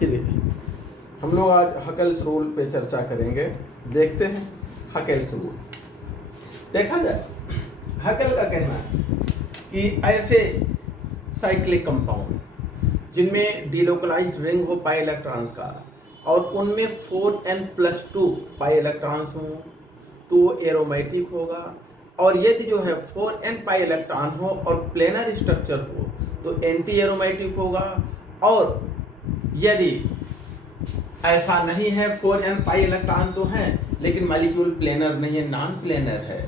चलिए हम लोग आज हकेल्स रूल पे चर्चा करेंगे। देखते हैं हकेल्स रूल। देखा जाए, हकेल का कहना है कि ऐसे साइक्लिक कंपाउंड जिनमें डिलोकलाइज्ड रिंग हो पाई इलेक्ट्रॉन्स का और उनमें 4n+2 पाई इलेक्ट्रॉन्स हों तो वो एरोमेटिक होगा, और यदि जो है 4n पाई इलेक्ट्रॉन हो और प्लेनर स्ट्रक्चर हो तो एंटी एरोमेटिक होगा। और यदि ऐसा नहीं है, 4n पाई इलेक्ट्रॉन तो हैं लेकिन मॉलिक्यूल प्लेनर नहीं है, नॉन प्लेनर है,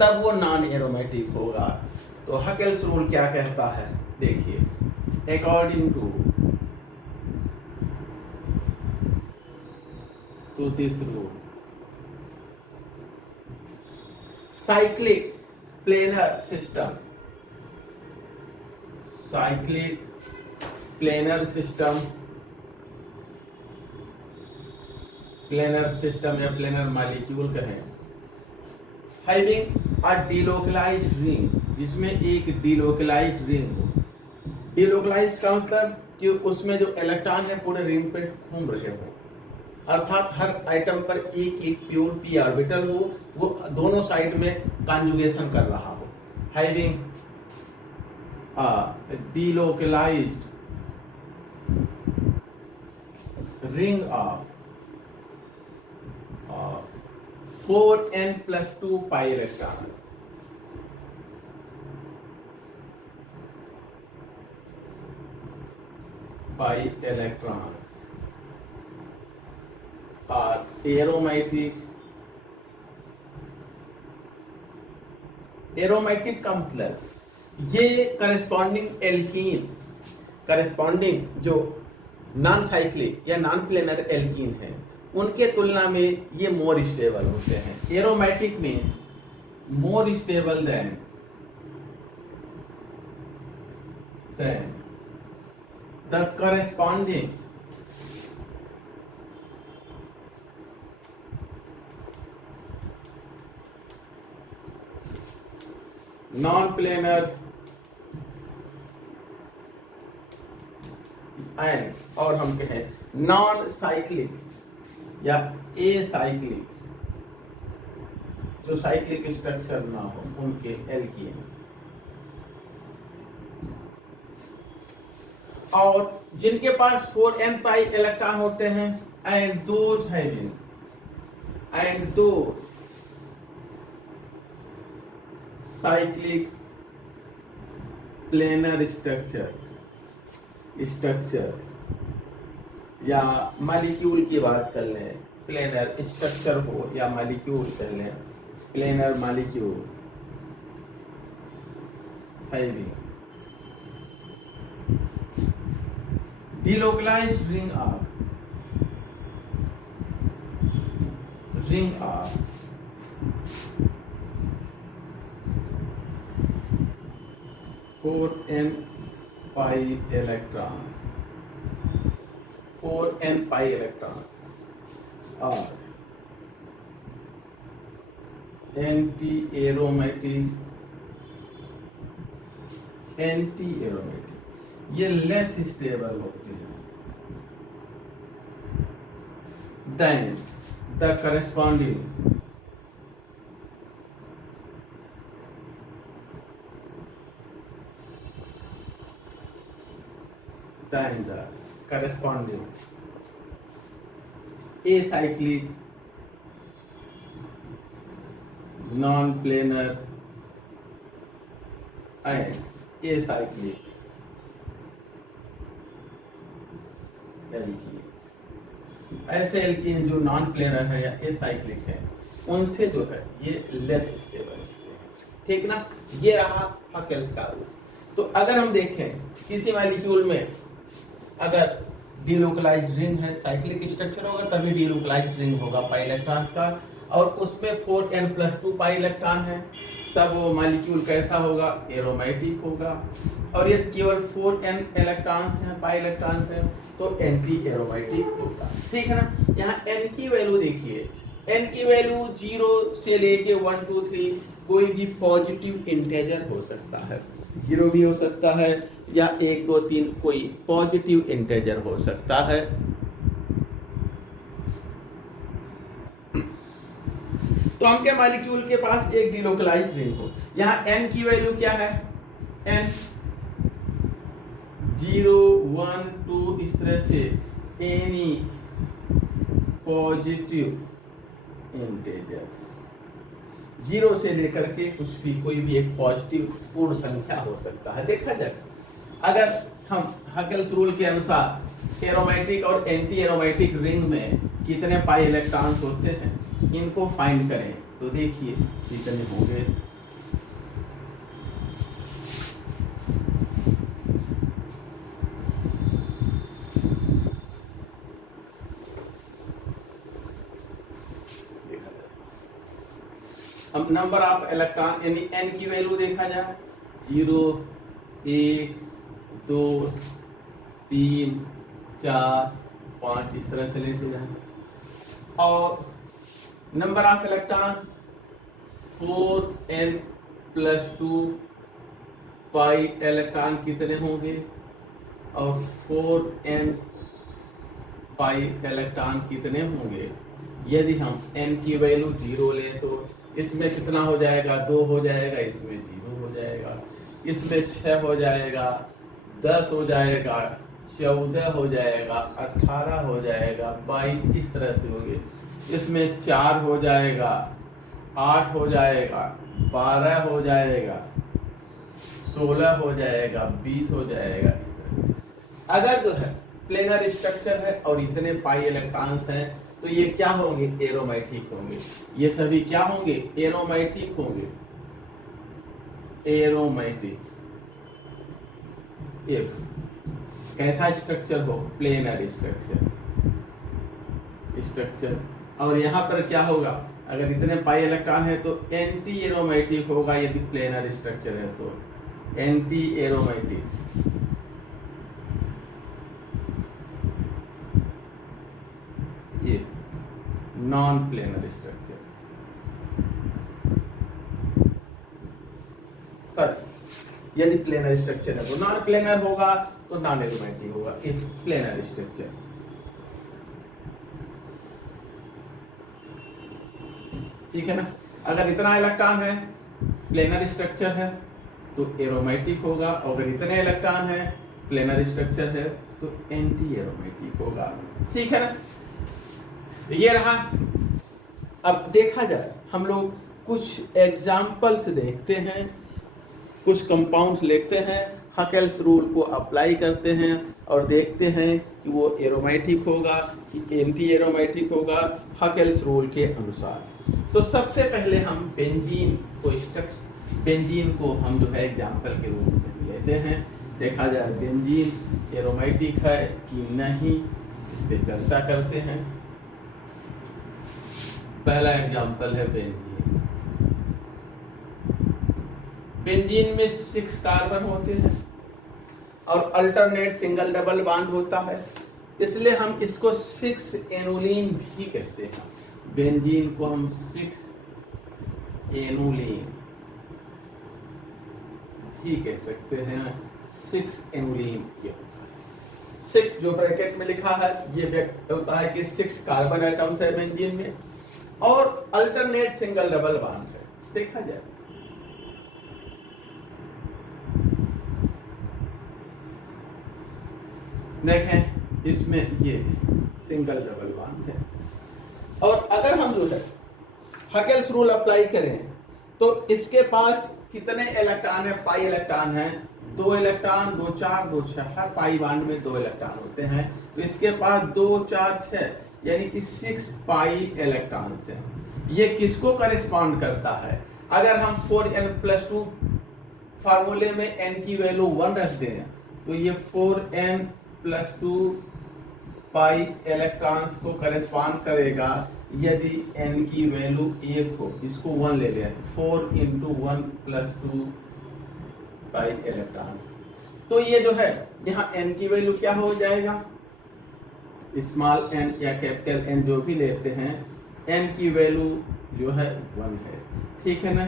तब वो नॉन एरोमेटिक होगा। तो हकेल्स रूल क्या कहता है, देखिए, according to this rule, cyclic planar system, cyclic planar system, planar system या प्लेनर मॉलिक्यूल कहें, हैविंग अ डिलोकलाइज्ड रिंग, जिसमें एक डिलोकलाइज्ड रिंग हो। डिलोकलाइज्ड का मतलब कि उसमें जो इलेक्ट्रॉन है पूरे रिंग पे घूम रहे हो, अर्थात हर आइटम पर एक एक प्योर पी ऑर्बिटल हो, वो दोनों साइड में कॉन्जुगेशन कर रहा हो। Having a delocalised ring of 4n+2 pi electron, pi electron और एरोमेटिक। एरोमेटिक का मतलब ये करस्पॉन्डिंग एल्कीन, करस्पॉन्डिंग जो नॉन साइक्लिक या नॉन प्लेनर एल्कीन है उनके तुलना में ये मोर स्टेबल होते हैं। Aromatic means more stable than the corresponding non planar and, और हम कहें नॉन साइक्लिक या एसाइक्लिक, जो साइक्लिक स्ट्रक्चर ना हो उनके एल्कीन। और जिनके पास 4n पाई इलेक्ट्रॉन होते हैं and those having cyclic planar structure या मॉलिक्यूल की बात कर लें, प्लेनर स्ट्रक्चर हो या मॉलिक्यूल कर लें, planar molecule having delocalized ring of 4n pi electron, 4n pi electron और एंटी एरोमेटिक, ये लेस स्टेबल होते हैं than the corresponding acyclic non-planar and acyclic alkene. ऐसे एल्कीन जो नॉन प्लेनर है या एसाइक्लिक है उनसे जो है ये लेस स्टेबल है, ठीक ना। ये रहा हकेल्स का रूल। तो अगर हम देखें किसी मॉलिक्यूल में अगर डिलोकलाइज्ड रिंग है, साइक्लिक स्ट्रक्चर होगा तभी डिलोकलाइज्ड रिंग होगा पाई इलेक्ट्रॉन का, और उसमें 4n+2 पाई इलेक्ट्रॉन है, तब वो मॉलिक्यूल कैसा होगा, एरोमेटिक होगा। और ये केवल 4n इलेक्ट्रॉन्स हैं, पाई इलेक्ट्रॉन्स हैं, तो एंटी एरोमेटिक होगा, ठीक है ना। यहाँ n की वैल्यू देखिए, n की वैल्यू 0 से लेके 1 2 3 कोई भी पॉजिटिव इंटेजर हो सकता है, 0 भी हो सकता है या 1 2 3 कोई पॉजिटिव इंटेजर हो सकता है। तो हम क्या मॉलिक्यूल के पास एक डिलोकलाइज्ड रिंग हो, यहाँ n की वैल्यू क्या है, n 0 1 2 इस तरह से एनी पॉजिटिव इंटीजर, 0 से लेकर के कुछ भी कोई भी एक पॉजिटिव पूर्ण संख्या हो सकता है। देखा जाए अगर हम हकेल्स रूल के अनुसार एरोमेटिक और एंटी एरोमेटिक रिंग में कितने पाई इलेक्ट्रॉन्स होते हैं, इनको फाइंड करें तो देखिए कितने होंगे। अब नंबर ऑफ इलेक्ट्रॉन यानी n की वैल्यू देखा जाए 0 1 2 3 4 5 इस तरह से लेते जाए, और number of electron 4n+2 pi electron कितने होंगे, और 4n पाई इलेक्ट्रॉन कितने होंगे। यदि हम n की वैल्यू 0 लें तो इसमें कितना हो जाएगा, 2 हो जाएगा, इसमें 0 हो जाएगा, इसमें 6 हो जाएगा, 10 हो जाएगा, 14 हो जाएगा, 18 हो जाएगा, 22 इस तरह से होंगे, इसमें 4 हो जाएगा, 8 हो जाएगा, 12 हो जाएगा, 16 हो जाएगा, 20 हो जाएगा इस तरह से। अगर जो है प्लेनर स्ट्रक्चर है और इतने पाई इलेक्ट्रॉन्स हैं तो ये क्या होंगे, एरोमेटिक होंगे। ये सभी क्या होंगे, एरोमेटिक होंगे, एरोमेटिक। इफ कैसा स्ट्रक्चर हो, प्लेनर स्ट्रक्चर। और यहाँ पर क्या होगा, अगर इतने पाई इलेक्ट्रॉन है तो एंटी एरोमेटिक होगा, यदि प्लेनर स्ट्रक्चर है तो anti aromatic. Non planar structure, sorry यदि प्लेनर स्ट्रक्चर है तो नॉन प्लेनर होगा, तो नॉन एरोमेटिक होगा। इफ प्लेनर स्ट्रक्चर, ठीक है ना। अगर इतना इलेक्ट्रॉन है, प्लेनर स्ट्रक्चर है तो एरोमेटिक होगा, और अगर इतने इलेक्ट्रॉन है, प्लेनर स्ट्रक्चर है तो एंटी एरोमेटिक होगा, ठीक है ना। ये रहा। अब देखा जाए हम लोग कुछ एग्जाम्पल्स देखते हैं, कुछ कंपाउंड्स लेते हैं, हकेल्स रूल को अप्लाई करते हैं और देखते हैं कि वो एरोमेटिक होगा कि एंटी एरोमेटिक होगा हकेल्स रूल के अनुसार। तो सबसे पहले हम बेंजीन को हम जो है एग्जाम्पल के रूप में लेते हैं। देखा जाए बेंजीन एरोमेटिक है कि नहीं, इस पे चर्चा करते हैं। पहला एग्जाम्पल है बेंजीन। बेंजीन में 6 कार्बन होते हैं और अल्टरनेट सिंगल डबल बॉन्ड होता है, इसलिए हम इसको 6 एनुलीन भी कहते हैं। बेंजीन को हम 6 एनुलीन भी कह सकते हैं। 6 एनुलीन के 6 जो ब्रैकेट में लिखा है ये व्यक्त होता है कि 6 कार्बन एटम्स है बेंजीन में, और अल्टरनेट सिंगल डबल बॉन्ड है। देखा जाए देखें इसमें ये सिंगल डबल बॉन्ड है, और अगर हम जो है हकेल्स रूल अप्लाई करें तो इसके पास कितने इलेक्ट्रॉन है, पाई इलेक्ट्रॉन है, 2 इलेक्ट्रॉन, 2 4 2 6, हर पाई बॉन्ड में 2 इलेक्ट्रॉन होते हैं, तो इसके पास 2 4 6 यानी कि 6 पाई इलेक्ट्रॉन्स हैं। ये किसको करेस्पॉन्ड करता है, अगर हम 4n+2 फार्मूले में n की वैल्यू 1 रख दें तो ये 4n+2 पाई इलेक्ट्रॉन्स को करेस्पॉन्ड करेगा। यदि n की वैल्यू 1 हो, इसको 1 ले लें तो 4 × 1+2 पाई इलेक्ट्रॉन। तो ये जो है यहाँ n की वैल्यू क्या हो जाएगा, स्मॉल n या कैपिटल N जो भी लेते हैं, n की वैल्यू जो है 1 है, ठीक है ना।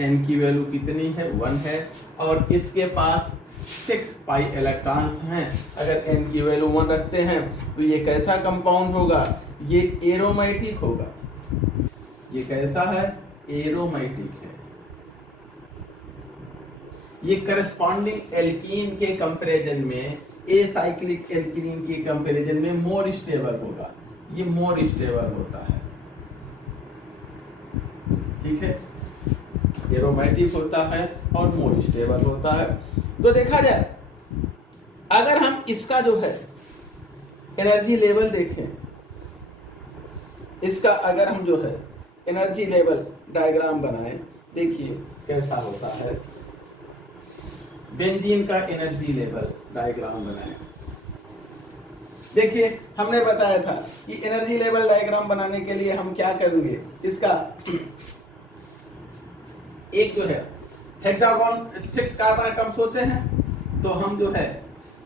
n की वैल्यू कितनी है, 1 है, और इसके पास 6 पाई इलेक्ट्रॉन्स हैं। अगर n की वैल्यू 1 रखते हैं तो ये कैसा कंपाउंड होगा, ये एरोमेटिक होगा। ये कैसा है? एरोमेटिक है। ये करस्पॉन्डिंग एल्कीन के कंपैरिजन में, एसाइक्लिक एल्कीन के कंपैरिजन में मोर स्टेबल होगा। ये मोर स्टेबल होता है, ठीक है, एरोमेटिक होता है और मोर स्टेबल होता है। तो देखा जाए, अगर हम इसका जो है एनर्जी लेवल देखें, इसका अगर हम जो है एनर्जी लेवल डायग्राम बनाएं, देखिए कैसा होता है। बेंजीन का एनर्जी लेवल डायग्राम बनाएं। देखिए हमने बताया था कि एनर्जी लेवल डायग्राम बनाने के लिए हम क्या करेंगे, इसका एक जो है हेक्सागोन 6 कार्बन एटम्स होते हैं, तो हम जो है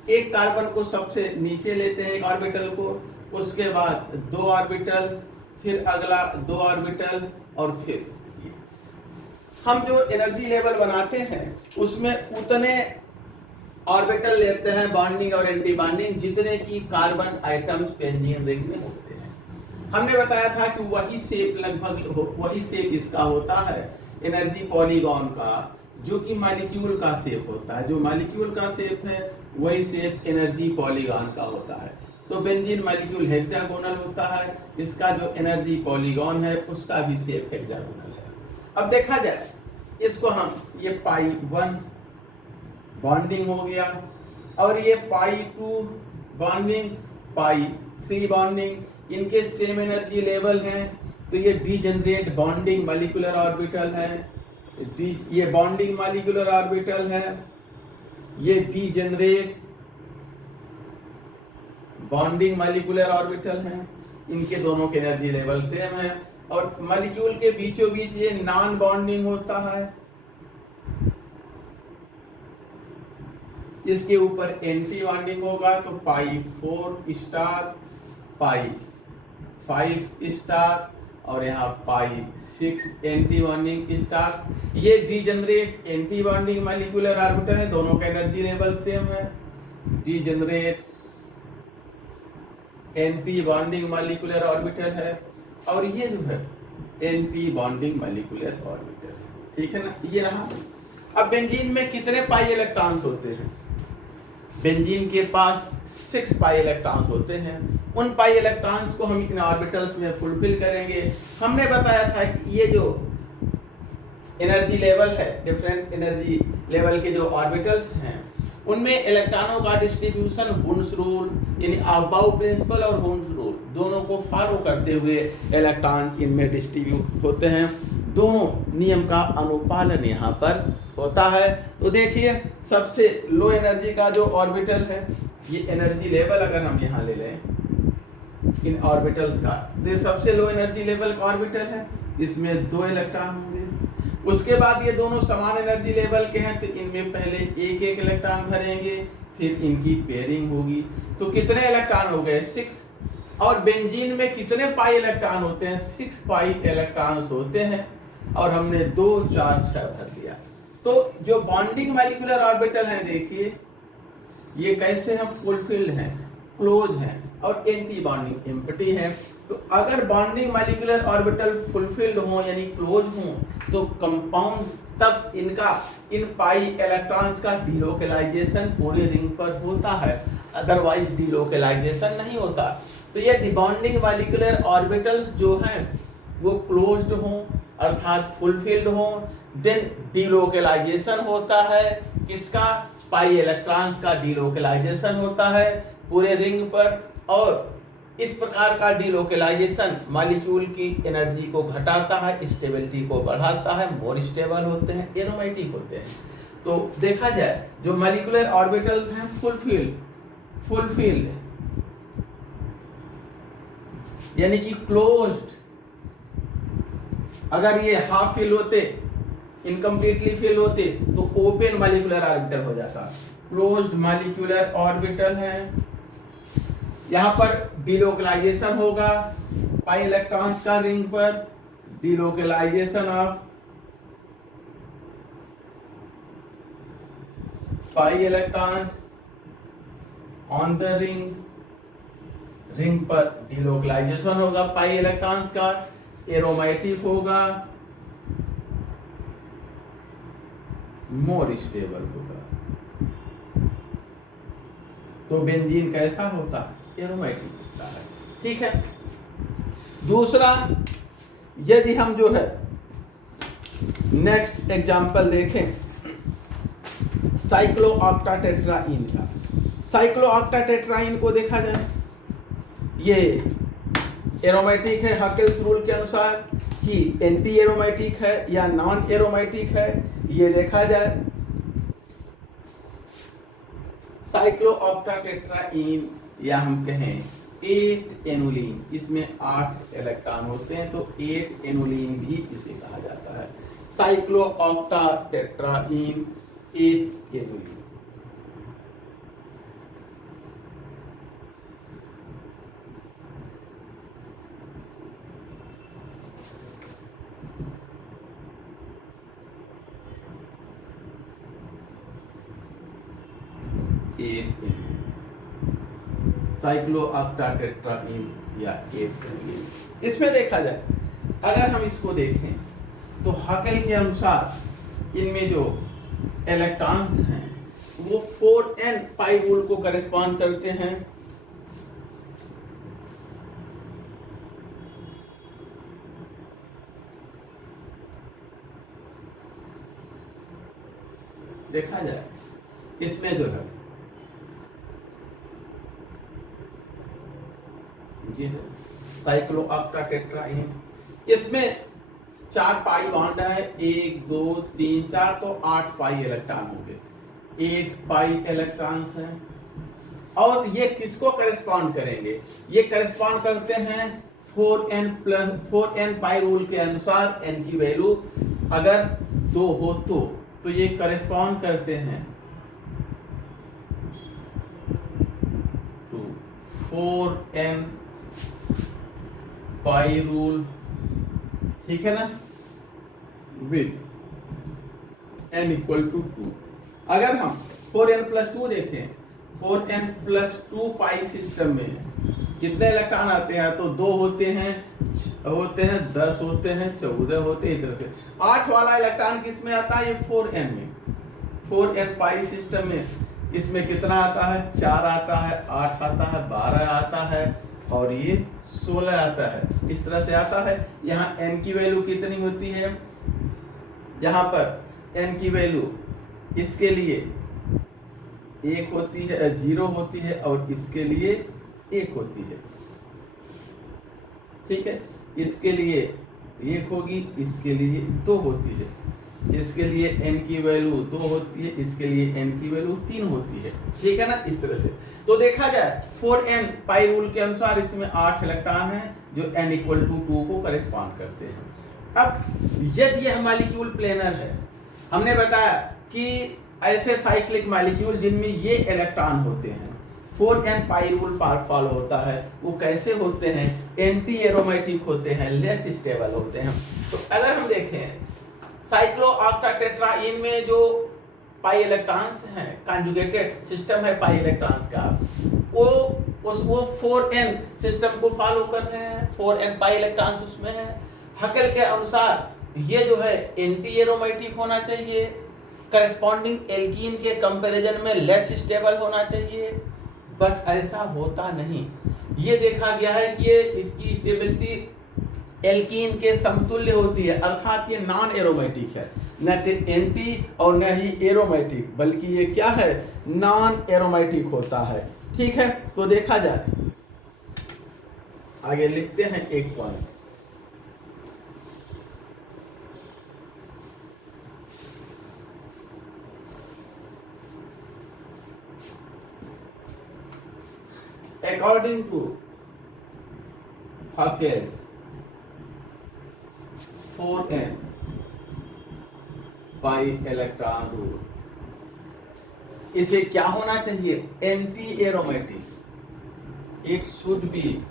एक कार्बन को सबसे नीचे लेते हैं, एक ऑर्बिटल को, उसके बाद 2 ऑर्बिटल, फिर अगला 2 ऑर्बिटल, और फिर हम जो एनर्जी लेवल बनाते हैं उसमें उतने ऑर्बिटल लेते हैं बॉन्डिंग और एंटी बॉन्डिंग जितने की कार्बन आइटम्स बेंजीन रिंग में होते हैं। हमने बताया था कि वही शेप लगभग वही शेप इसका होता है एनर्जी पॉलीगॉन का, जो कि मॉलिक्यूल का शेप होता है। जो मॉलिक्यूल का शेप है वही शेप एनर्जी पॉलीगॉन का होता है। तो बेंजीन मॉलिक्यूल हेक्सागोनल होता है, इसका जो एनर्जी पॉलीगॉन है उसका भी शेप हेक्सागोनल है। अब देखा जाए इसको हम, ये पाई 1 बॉन्डिंग हो गया, और ये पाई 2 बॉन्डिंग, पाई 3 बॉन्डिंग, इनके सेम एनर्जी लेवल हैं, तो ये डीजेनरेट बॉन्डिंग मॉलिक्यूलर ऑर्बिटल है, ये बॉन्डिंग मॉलिक्यूलर ऑर्बिटल है, ये डीजेनरेट बॉन्डिंग मॉलिक्यूलर ऑर्बिटल है, इनके दोनों के एनर्जी लेवल सेम है। और मॉलिक्यूल के बीचों बीच ये नॉन बॉन्डिंग होता है, इसके ऊपर एंटी बॉन्डिंग होगा, तो पाई 4 स्टार, पाई 5 स्टार, और यहाँ पाई 6 एंटी बॉन्डिंग स्टार। ये degenerate anti bonding molecular orbital है, दोनों का एनर्जी लेवल सेम है। Degenerate anti bonding molecular orbital है, और ये जो है एंटी बॉन्डिंग मॉलिक्यूलर ऑर्बिटल, ठीक है ना, ये रहा। अब बेंजीन में कितने पाई इलेक्ट्रॉन्स होते हैं? बेंजीन के पास 6 पाई इलेक्ट्रॉन्स होते हैं। उन पाई इलेक्ट्रॉन्स को हम इन ऑर्बिटल्स में फुलफिल करेंगे। हमने बताया था कि ये जो एनर्जी लेवल है, डिफरेंट एनर्जी लेवल के जो ऑर्बिटल्स हैं, उनमें इलेक्ट्रॉनों का डिस्ट्रीब्यूशन हुन्स रूल यानी अबाउ प्रिंसिपल और हुन्स रूल दोनों को फॉलो करते हुए इलेक्ट्रॉन्स इनमें डिस्ट्रीब्यूट होते हैं। दोनों नियम का अनुपालन यहाँ पर होता है। तो देखिए सबसे लो एनर्जी का जो ऑर्बिटल है, ये एनर्जी लेवल अगर हम यहाँ ले लें इन ऑर्बिटल्स का, तो ये सबसे लो एनर्जी लेवल का ऑर्बिटल है, इसमें 2 इलेक्ट्रॉन होंगे। उसके बाद ये दोनों समान एनर्जी लेवल के हैं, तो इनमें पहले एक इलेक्ट्रॉन भरेंगे, फिर इनकी पेयरिंग होगी। तो कितने इलेक्ट्रॉन हो गए? 6। और बेंजीन में कितने पाई इलेक्ट्रॉन होते हैं? 6 पाई इलेक्ट्रॉन्स होते हैं, और हमने 2 4 6 भर दिया। तो जो बॉन्डिंग मॉलिक्यूलर ऑर्बिटल है, देखिए ये कैसे हैं? फुलफिल्ड हैं, क्लोज हैं, और एंटी बॉन्डिंग एम्प्टी है। तो अगर बॉन्डिंग मॉलिक्यूलर ऑर्बिटल फुलफिल्ड हो यानी क्लोज हो, तो कंपाउंड तब इनका इन पाई इलेक्ट्रॉन्स का डिलोकलाइजेशन पूरे रिंग पर होता है, अदरवाइज डिलोकलाइजेशन नहीं होता। तो ये डिबॉन्डिंग मॉलिक्यूलर ऑर्बिटल्स जो हैं वो क्लोज्ड हो अर्थात फुलफिल्ड हो, देन डिलोकलाइजेशन होता है। किसका? पाई इलेक्ट्रॉन्स का डिलोकलाइजेशन होता है पूरे रिंग पर, और इस प्रकार का डिलोकलाइजेशन मॉलिक्यूल की एनर्जी को घटाता है, स्टेबिलिटी को बढ़ाता है, मोर स्टेबल होते हैं, एरोमेटिक होते हैं। तो देखा जाए जो मॉलिक्यूलर ऑर्बिटल्स हैं फुलफिल्ड यानी कि क्लोज्ड। अगर ये हाफ फिल होते, इनकम्प्लीटली फिल होते, तो ओपन मॉलिक्यूलर ऑर्बिटल हो जाता। क्लोज्ड मॉलिक्यूलर ऑर्बिटल है, यहाँ पर डिलोकलाइजेशन होगा पाई इलेक्ट्रॉन्स का रिंग पर, delocalisation of pi electrons on the ring पर डिलोकलाइजेशन होगा पाई इलेक्ट्रॉन्स का। एरोमेटिक होगा, मोर स्टेबल होगा। तो बेंजीन कैसा होता है? एरोमेटिक होता है। ठीक है। दूसरा, यदि हम जो है नेक्स्ट एग्जांपल देखें साइक्लोऑक्टाटेट्राईन का। साइक्लोऑक्टाटेट्राईन को देखा जाए, ये एरोमेटिक है हकेल्स रूल के अनुसार कि एंटी एरोमेटिक है या नॉन एरोमेटिक है, ये देखा जाए। साइक्लोऑक्टाटेट्राईन या हम कहें 8 एनुलीन, इसमें 8 इलेक्ट्रॉन होते हैं, तो 8 एनुलीन भी इसे कहा जाता है। साइक्लोऑक्टाटेट्राईन 8 एनुलीन। साइक्लोऑक्टाटेट्राईन या 8 एनुलीन। इसमें देखा जाए, अगर हम इसको देखें तो हकेल के अनुसार इनमें जो इलेक्ट्रॉन्स हैं वो 4n पाई रूल को करेस्पॉन्ड करते हैं। देखा जाए इसमें जो है ये है साइक्लोऑक्टाटेट्राईन, इसमें 4 पाई बॉन्ड है, 1 2 3 4, तो 8 पाई इलेक्ट्रॉन होंगे, 8 पाई इलेक्ट्रॉन्स हैं। और ये किसको करेस्पॉन्ड करेंगे? ये करेस्पॉन्ड करते हैं 4n पाई रूल के अनुसार। n की वैल्यू अगर 2 हो तो ये करेस्पॉन्ड करते हैं टू 4n पाई रूल, ठीक है ना, विद n इक्वल टू 2। अगर हम 4n प्लस 2 देखें, 4n प्लस 2 पाई सिस्टम में कितने इलेक्ट्रॉन आते हैं? तो 2 होते हैं, 10 होते हैं, 14 होते हैं, इस तरह से। 8 वाला इलेक्ट्रॉन किस में आता है? ये 4n में। 4n पाई सिस्टम में इसमें कितना आता है? 4 आता है, 8 आता है, 12 आता है और ये 16 आता है। इस तरह से आता है। यहाँ n की वैल्यू कितनी होती है? यहाँ पर n की वैल्यू इसके लिए 1 होती है, 0 होती है, और इसके लिए 1 होती है। ठीक है, इसके लिए 1 होगी, इसके लिए 2 होती है, इसके लिए n की वैल्यू 2 होती है, इसके लिए n की वैल्यू 3 होती है। ठीक है ना, इस तरह से। तो देखा जाए 4n पाई रूल के अनुसार इसमें 8 इलेक्ट्रॉन हैं जो n इक्वल टू 2 को करेस्पॉन्ड करते हैं। अब यदि यह मॉलिक्यूल प्लेनर है, हमने बताया कि ऐसे साइक्लिक मॉलिक्यूल जिनमें ये इलेक्ट्रॉन होते हैं 4n पाई रूल पर फॉलो होता है, वो कैसे होते हैं? एंटी एरोमेटिक होते हैं, लेस स्टेबल होते हैं। तो अगर हम देखें साइक्लोऑक्टाटेट्राईन में जो पाई इलेक्ट्रॉन्स हैं, कॉन्जुगेटेड सिस्टम है पाई इलेक्ट्रॉन्स का, वो 4n सिस्टम को फॉलो कर रहे हैं, 4n पाई इलेक्ट्रॉन्स उसमें है। हकेल के अनुसार ये जो है एंटी एरोमेटिक होना चाहिए, करस्पॉन्डिंग एल्कीन के कंपैरिजन में लेस स्टेबल होना चाहिए, बट ऐसा होता नहीं। ये देखा गया है कि ये इसकी स्टेबिलिटी एल्कीन के समतुल्य होती है, अर्थात ये नॉन एरोमेटिक है, न एंटी और न ही एरोमेटिक, बल्कि ये क्या है? नॉन एरोमेटिक होता है। ठीक है, तो देखा जाए, आगे लिखते हैं एक point. According to Hawkes 4n pi electron rule, इसे क्या होना चाहिए? Anti aromatic. It should be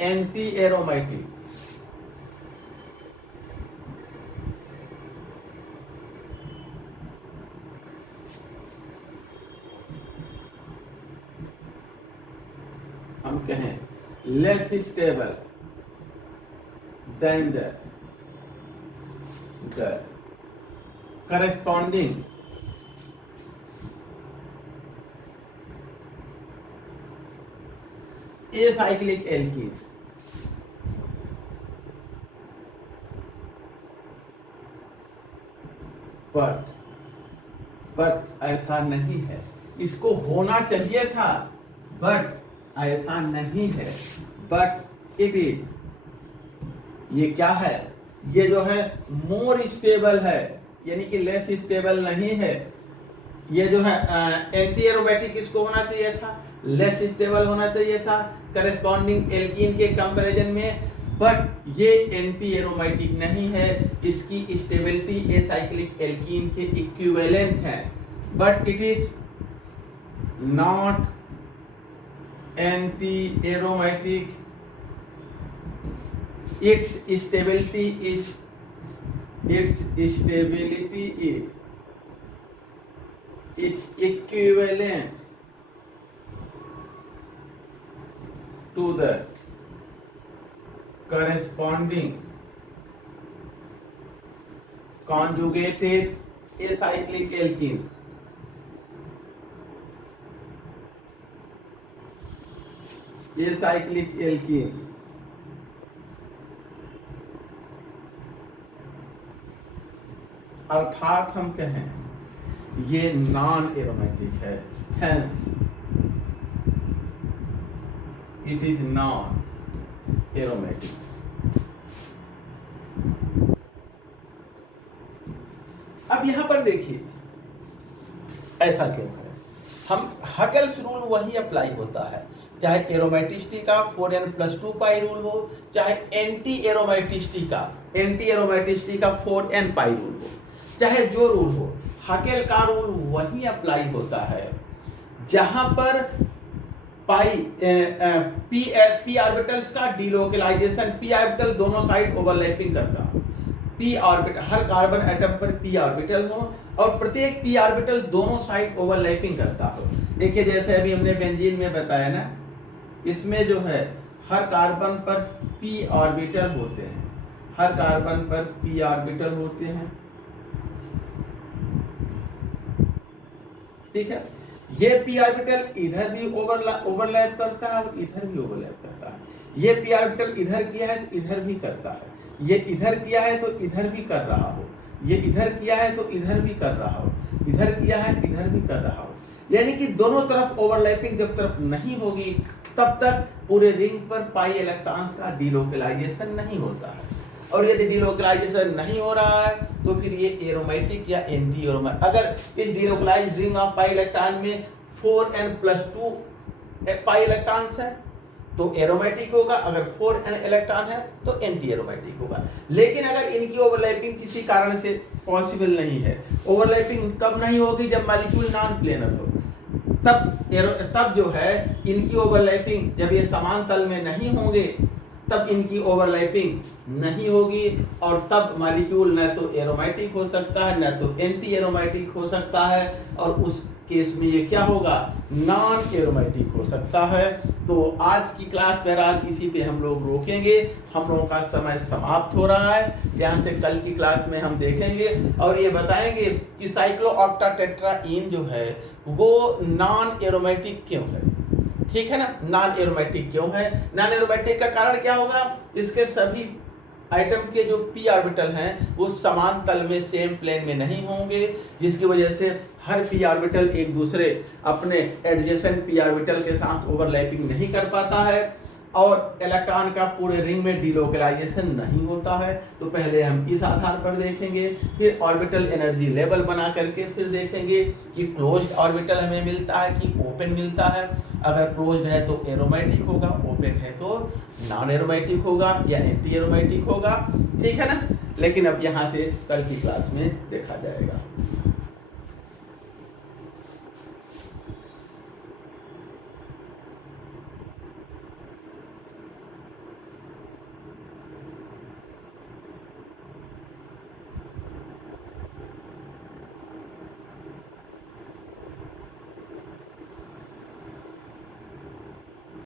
anti aromatic. हम कहें less stable then the corresponding acyclic alkene but ऐसा नहीं है। इसको होना चाहिए था बट ऐसा नहीं है। बट इट इज, ये क्या है, ये जो है मोर स्टेबल है, यानी कि लेस स्टेबल नहीं है। ये जो है एंटी एरोमेटिक इसको होना चाहिए था, लेस स्टेबल होना चाहिए था करस्पॉन्डिंग एल्कीन के कंपैरिजन में, बट ये एंटी एरोमेटिक नहीं है। इसकी स्टेबिलिटी एसाइक्लिक एल्कीन के इक्विवेलेंट है, but it is not anti aromatic. its stability is equivalent to the corresponding conjugated acyclic alkene. Acyclic alkene अर्थात हम कहें ये नॉन एरोमेटिक है, hence it is non aromatic. अब यहां पर देखिए ऐसा क्यों है, हम हकेल्स रूल वही अप्लाई होता है, चाहे एरोमेटिसिटी का 4n+2 पाई रूल हो, चाहे एंटी एरोमेटिसिटी का 4n पाई रूल हो, चाहे जो रूल हो, हकेल का रूल वही अप्लाई होता है जहां पर पी ऑर्बिटल्स का डिलोकलाइजेशन, पी ऑर्बिटल दोनों साइड ओवरलैपिंग करता हो, पी ऑर्बिटल हर कार्बन एटम पर पी ऑर्बिटल हो और प्रत्येक पी ऑर्बिटल दोनों साइड ओवरलैपिंग करता हो। देखिए जैसे अभी हमने बेंजीन में बताया ना, इसमें जो है हर कार्बन पर पी ऑर्बिटल होते हैं, हर कार्बन पर पी ऑर्बिटल होते हैं, ठीक है। ये पी ऑर्बिटल इधर भी ओवरलैप करता है और इधर भी ओवरलैप करता है। ये पी ऑर्बिटल इधर किया है तो इधर भी करता है, ये इधर किया है तो इधर भी कर रहा हो, ये इधर किया है तो इधर भी कर रहा हो, इधर किया है इधर भी कर रहा हो। यानी कि दोनों तरफ ओवरलैपिंग जब तरफ नहीं होगी तब तक पूरे रिंग पर पाई इलेक्ट्रॉन्स का डिलोकलाइजेशन नहीं होता है। और यदि डिलोकलाइजेशन नहीं हो रहा है तो फिर ये एरोमेटिक या एंटी एरोमेटिक। अगर इस delocalised ring of pi electron में 4n+2 पाई इलेक्ट्रॉन्स है तो एरोमेटिक होगा, अगर 4n इलेक्ट्रॉन है तो एंटी एरोमेटिक होगा। लेकिन अगर इनकी ओवरलैपिंग किसी कारण से पॉसिबल नहीं है, ओवरलैपिंग कब नहीं होगी, जब मॉलिक्यूल नॉन प्लेनर हो, तब जो है इनकी ओवरलैपिंग, जब ये समान तल में नहीं होंगे तब इनकी ओवरलैपिंग नहीं होगी और तब मॉलिक्यूल न तो एरोमेटिक हो सकता है न तो एंटी एरोमेटिक हो सकता है, और उस केस में ये क्या होगा, नॉन एरोमेटिक हो सकता है। तो आज की क्लास बहरहाल इसी पे हम लोग रोकेंगे, हम लोगों का समय समाप्त हो रहा है। यहाँ से कल की क्लास में हम देखेंगे और ये बताएंगे कि साइक्लोऑक्टाटेट्राईन जो है वो नॉन एरोमेटिक क्यों है, ठीक है ना, नॉन एरोमेटिक क्यों है। नॉन एरोमेटिक का कारण क्या होगा, इसके सभी आइटम के जो पी ऑर्बिटल हैं वो समान तल में सेम प्लेन में नहीं होंगे, जिसकी वजह से हर पी ऑर्बिटल एक दूसरे अपने एडजेसेंट पी ऑर्बिटल के साथ ओवरलैपिंग नहीं कर पाता है और इलेक्ट्रॉन का पूरे रिंग में डिलोकलाइजेशन नहीं होता है। तो पहले हम इस आधार पर देखेंगे, फिर ऑर्बिटल एनर्जी लेवल बना करके फिर देखेंगे कि क्लोज्ड ऑर्बिटल हमें मिलता है कि ओपन मिलता है। अगर क्लोज्ड है तो एरोमेटिक होगा, ओपन है तो नॉन एरोमेटिक होगा या एंटी एरोमेटिक होगा, ठीक है ना। लेकिन अब यहाँ से कल की क्लास में देखा जाएगा।